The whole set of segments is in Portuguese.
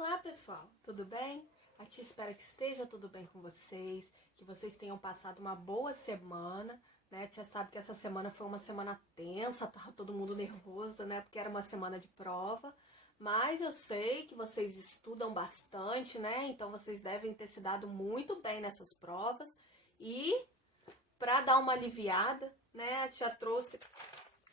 Olá pessoal, tudo bem? A tia espera que esteja tudo bem com vocês, que vocês tenham passado uma boa semana, né? A tia sabe que essa semana foi uma semana tensa, tava todo mundo nervoso, né? Porque era uma semana de prova, mas eu sei que vocês estudam bastante, né? Então vocês devem ter se dado muito bem nessas provas e para dar uma aliviada, né? A tia trouxe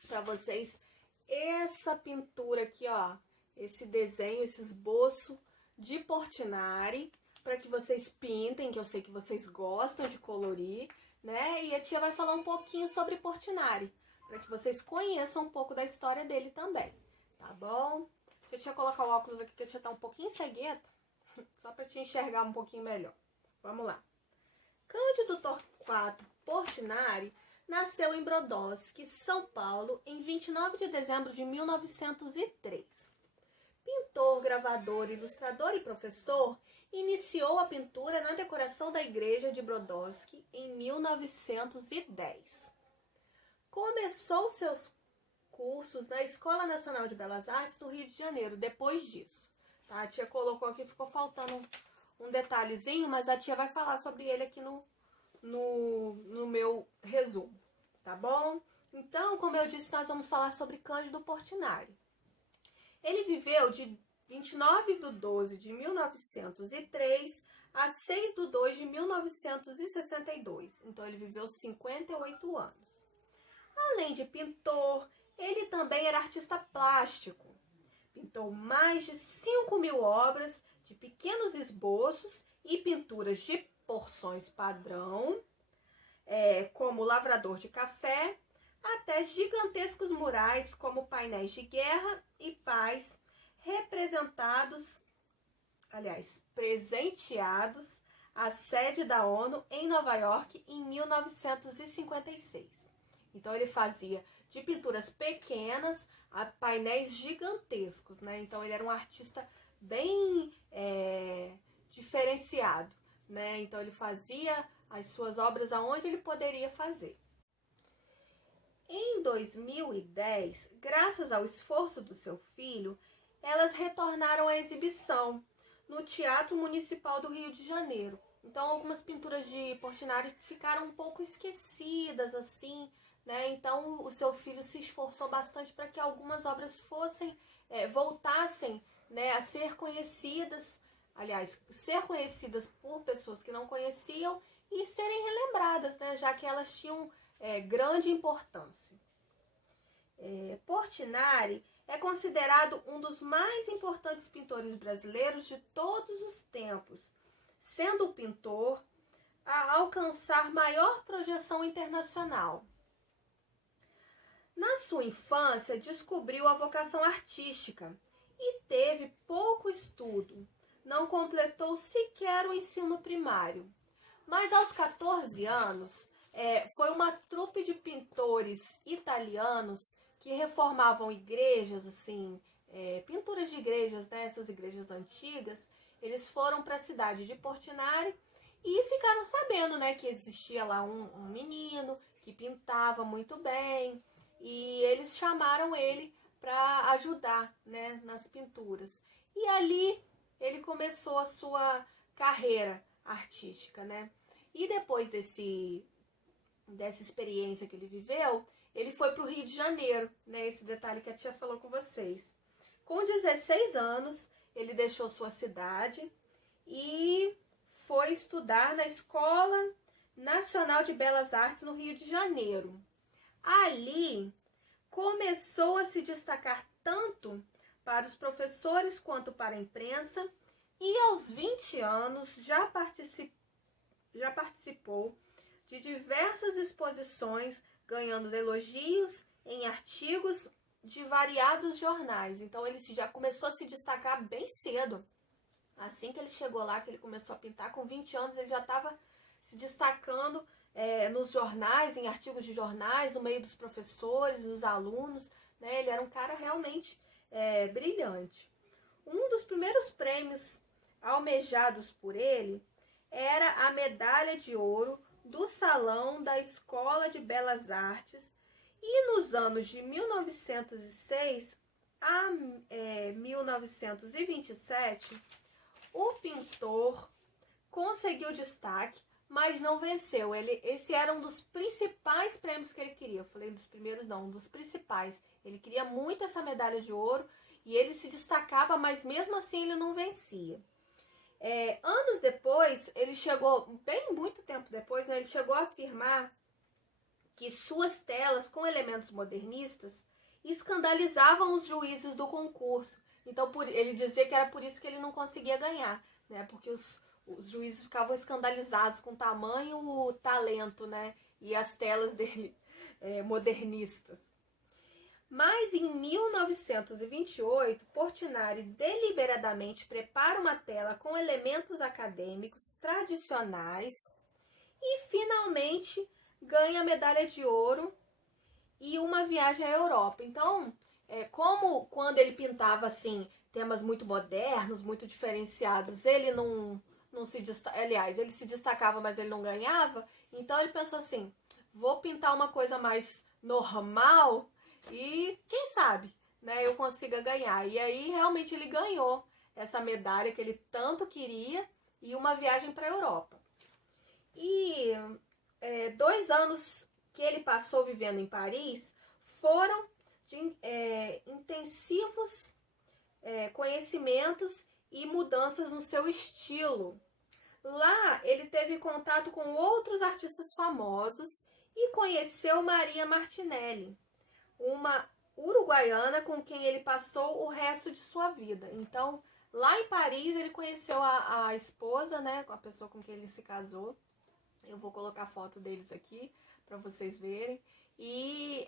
para vocês essa pintura aqui, ó. Esse desenho, esse esboço de Portinari, para que vocês pintem, que eu sei que vocês gostam de colorir, né? E a tia vai falar um pouquinho sobre Portinari, para que vocês conheçam um pouco da história dele também, tá bom? Deixa eu colocar o óculos aqui, que a tia tá um pouquinho cegueta, só para te enxergar um pouquinho melhor. Vamos lá. Cândido Torquato Portinari nasceu em Brodowski, São Paulo, em 29 de dezembro de 1903. Pintor, gravador, ilustrador e professor, iniciou a pintura na decoração da igreja de Brodowski em 1910. Começou seus cursos na Escola Nacional de Belas Artes do Rio de Janeiro, depois disso. Tá? A tia colocou aqui, ficou faltando um detalhezinho, mas a tia vai falar sobre ele aqui no meu resumo, tá bom? Então, como eu disse, nós vamos falar sobre Cândido Portinari. Ele viveu de 29 de 12 de 1903 a 6 de 2 de 1962. Então, ele viveu 58 anos. Além de pintor, ele também era artista plástico. Pintou mais de 5.000 obras de pequenos esboços e pinturas de porções padrão, como Lavrador de Café, até gigantescos murais como painéis de guerra e paz presenteados à sede da ONU em Nova York em 1956. Então ele fazia de pinturas pequenas a painéis gigantescos, né? Então ele era um artista bem diferenciado, né? Então ele fazia as suas obras aonde ele poderia fazer. Em 2010, graças ao esforço do seu filho, elas retornaram à exibição no Teatro Municipal do Rio de Janeiro. Então, algumas pinturas de Portinari ficaram um pouco esquecidas, assim, né? Então, o seu filho se esforçou bastante para que algumas obras voltassem, né, a ser conhecidas, ser conhecidas por pessoas que não conheciam e serem relembradas, né, já que elas tinham grande importância. Portinari é considerado um dos mais importantes pintores brasileiros de todos os tempos, sendo o pintor a alcançar maior projeção internacional. Na sua infância, descobriu a vocação artística e teve pouco estudo. Não completou sequer o ensino primário. Mas aos 14 anos, foi uma trupe de pintores italianos que reformavam igrejas, assim, pinturas de igrejas, né, essas igrejas antigas. Eles foram para a cidade de Portinari e ficaram sabendo, né, que existia lá um menino que pintava muito bem, e eles chamaram ele para ajudar, né, nas pinturas. E ali ele começou a sua carreira artística, né? E depois dessa experiência que ele viveu, ele foi para o Rio de Janeiro, né? Esse detalhe que a tia falou com vocês. Com 16 anos, ele deixou sua cidade e foi estudar na Escola Nacional de Belas Artes no Rio de Janeiro. Ali, começou a se destacar tanto para os professores quanto para a imprensa e aos 20 anos já participou de diversas exposições, ganhando elogios em artigos de variados jornais. Então ele já começou a se destacar bem cedo. Assim que ele chegou lá, que ele começou a pintar, com 20 anos ele já estava se destacando nos jornais, em artigos de jornais, no meio dos professores, dos alunos, né? Ele era um cara realmente brilhante. Um dos primeiros prêmios almejados por ele era a medalha de ouro do Salão da Escola de Belas Artes, e nos anos de 1906 a 1927, o pintor conseguiu destaque, mas não venceu. Esse era um dos principais prêmios que ele queria. Eu falei dos primeiros, não, um dos principais. Ele queria muito essa medalha de ouro e ele se destacava, mas mesmo assim ele não vencia. Anos depois, ele chegou, bem muito tempo depois, né, ele chegou a afirmar que suas telas com elementos modernistas escandalizavam os juízes do concurso. Então ele dizia que era por isso que ele não conseguia ganhar, né? Porque os juízes ficavam escandalizados com o tamanho, o talento, né? E as telas dele modernistas. Mas em 1928, Portinari deliberadamente prepara uma tela com elementos acadêmicos tradicionais e finalmente ganha a medalha de ouro e uma viagem à Europa. Então, como quando ele pintava assim temas muito modernos, muito diferenciados, ele não se destacava, aliás, ele se destacava, mas ele não ganhava. Então ele pensou assim: vou pintar uma coisa mais normal e quem sabe, né, eu consiga ganhar. E aí realmente ele ganhou essa medalha que ele tanto queria e uma viagem para a Europa. E 2 anos que ele passou vivendo em Paris foram de intensivos conhecimentos e mudanças no seu estilo. Lá ele teve contato com outros artistas famosos e conheceu Maria Martinelli, uma uruguaiana com quem ele passou o resto de sua vida. Então, lá em Paris ele conheceu a esposa, né, a pessoa com quem ele se casou. Eu vou colocar a foto deles aqui para vocês verem. E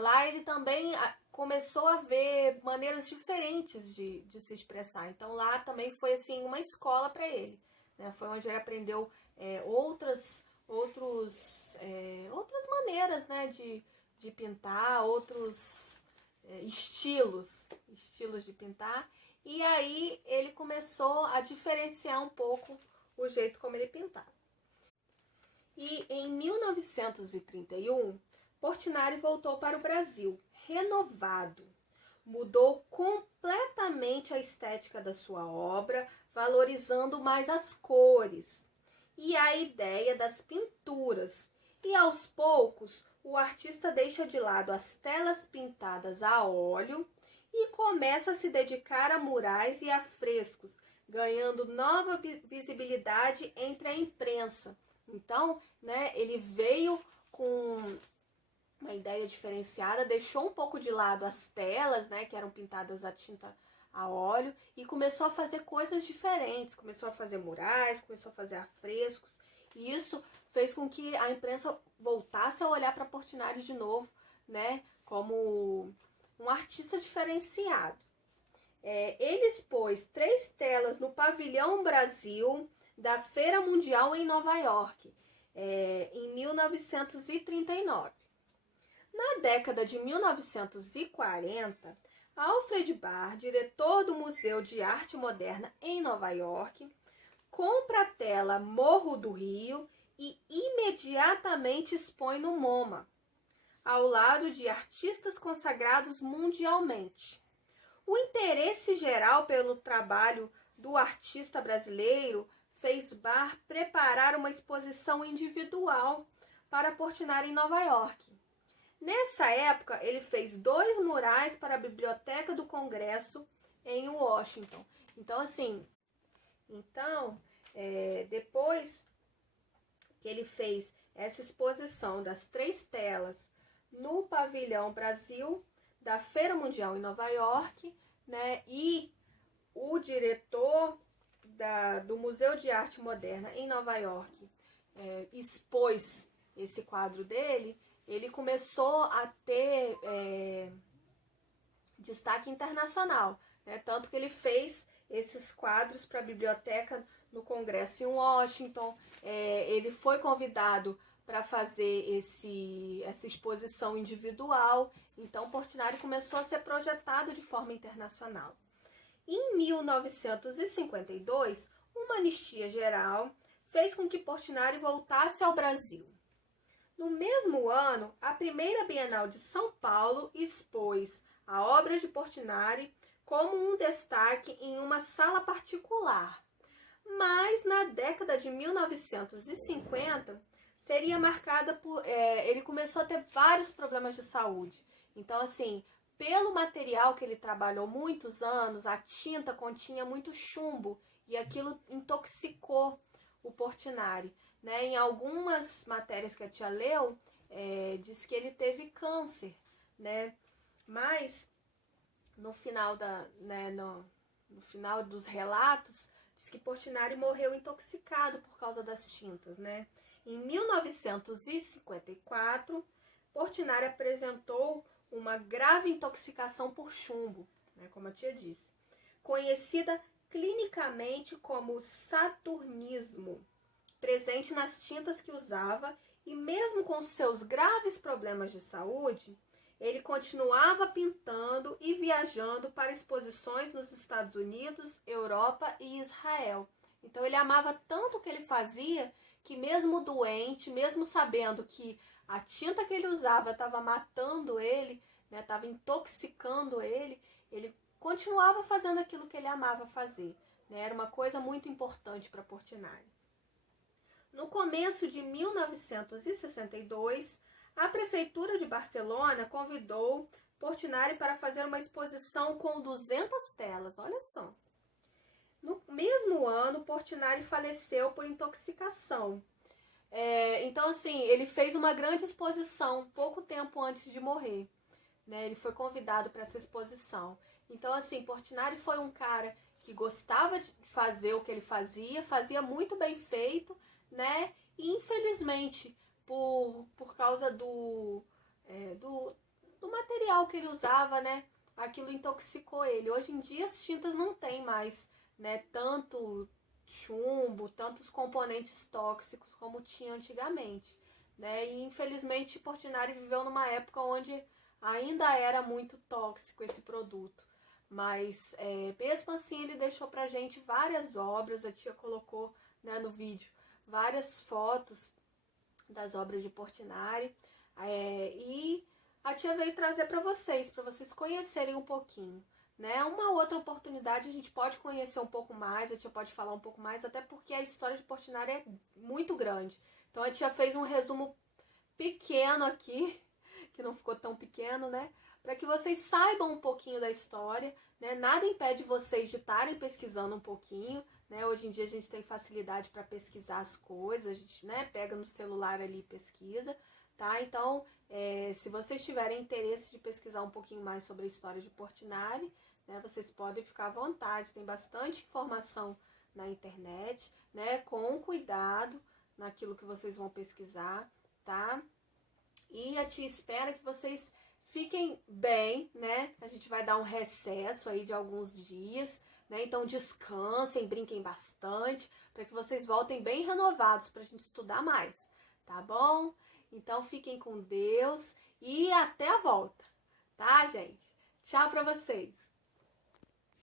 lá ele também começou a ver maneiras diferentes de se expressar. Então lá também foi assim uma escola para ele, né? Foi onde ele aprendeu outras maneiras, né, de pintar, outros estilos de pintar. E aí ele começou a diferenciar um pouco o jeito como ele pintava. E em 1931, Portinari voltou para o Brasil, renovado. Mudou completamente a estética da sua obra, valorizando mais as cores e a ideia das pinturas. E aos poucos, o artista deixa de lado as telas pintadas a óleo e começa a se dedicar a murais e afrescos, ganhando nova visibilidade entre a imprensa. Então, né, ele veio com uma ideia diferenciada, deixou um pouco de lado as telas, né, que eram pintadas a tinta a óleo, e começou a fazer coisas diferentes, começou a fazer murais, começou a fazer afrescos, e isso fez com que a imprensa voltasse a olhar para Portinari de novo, né, como um artista diferenciado. Ele expôs 3 telas no Pavilhão Brasil da Feira Mundial em Nova York, em 1939. Na década de 1940, Alfred Barr, diretor do Museu de Arte Moderna em Nova York, compra a tela Morro do Rio e imediatamente expõe no MoMA, ao lado de artistas consagrados mundialmente. O interesse geral pelo trabalho do artista brasileiro fez Barr preparar uma exposição individual para Portinari em Nova York. Nessa época, ele fez 2 murais para a Biblioteca do Congresso em Washington. Então, assim, depois que ele fez essa exposição das 3 telas no Pavilhão Brasil da Feira Mundial em Nova York, né, e o diretor do Museu de Arte Moderna em Nova York expôs esse quadro dele, ele começou a ter destaque internacional, né? Tanto que ele fez esses quadros para a biblioteca no Congresso em Washington. Ele foi convidado para fazer essa exposição individual. Então, Portinari começou a ser projetado de forma internacional. Em 1952, uma anistia geral fez com que Portinari voltasse ao Brasil. No mesmo ano, a primeira Bienal de São Paulo expôs a obra de Portinari como um destaque em uma sala particular. Mas na década de 1950 seria marcada por... ele começou a ter vários problemas de saúde. Então, assim, pelo material que ele trabalhou muitos anos, a tinta continha muito chumbo e aquilo intoxicou o Portinari. Né? Em algumas matérias que a tia leu, diz que ele teve câncer, né? Mas no final, no final dos relatos, diz que Portinari morreu intoxicado por causa das tintas, né? Em 1954, Portinari apresentou uma grave intoxicação por chumbo, né, como a tia disse, conhecida clinicamente como saturnismo, presente nas tintas que usava, e mesmo com seus graves problemas de saúde, ele continuava pintando e viajando para exposições nos Estados Unidos, Europa e Israel. Então ele amava tanto o que ele fazia, que mesmo doente, mesmo sabendo que a tinta que ele usava estava matando ele, né, estava intoxicando ele, ele continuava fazendo aquilo que ele amava fazer. Né? Era uma coisa muito importante para Portinari. No começo de 1962, a Prefeitura de Barcelona convidou Portinari para fazer uma exposição com 200 telas, olha só. No mesmo ano, Portinari faleceu por intoxicação. Então, assim, ele fez uma grande exposição pouco tempo antes de morrer. Né? Ele foi convidado para essa exposição. Então, assim, Portinari foi um cara que gostava de fazer o que ele fazia muito bem feito, né? E infelizmente, por causa do material que ele usava, né? Aquilo intoxicou ele. Hoje em dia as tintas não tem mais, né, tanto chumbo, tantos componentes tóxicos como tinha antigamente, né? E infelizmente Portinari viveu numa época onde ainda era muito tóxico esse produto. Mas mesmo assim ele deixou pra gente várias obras, a tia colocou, né, no vídeo várias fotos das obras de Portinari, e a tia veio trazer para vocês conhecerem um pouquinho. Né? Uma outra oportunidade a gente pode conhecer um pouco mais, a tia pode falar um pouco mais, até porque a história de Portinari é muito grande. Então a tia fez um resumo pequeno aqui, que não ficou tão pequeno, né? Para que vocês saibam um pouquinho da história, né? Nada impede vocês de estarem pesquisando um pouquinho, né? Hoje em dia a gente tem facilidade para pesquisar as coisas, a gente, né, pega no celular ali e pesquisa, tá? Então, se vocês tiverem interesse de pesquisar um pouquinho mais sobre a história de Portinari, né, vocês podem ficar à vontade, tem bastante informação na internet, né? Com cuidado naquilo que vocês vão pesquisar, tá? E a tia espera que vocês fiquem bem, né? A gente vai dar um recesso aí de alguns dias, né? Então descansem, brinquem bastante, para que vocês voltem bem renovados para a gente estudar mais, tá bom? Então fiquem com Deus e até a volta, tá, gente? Tchau para vocês!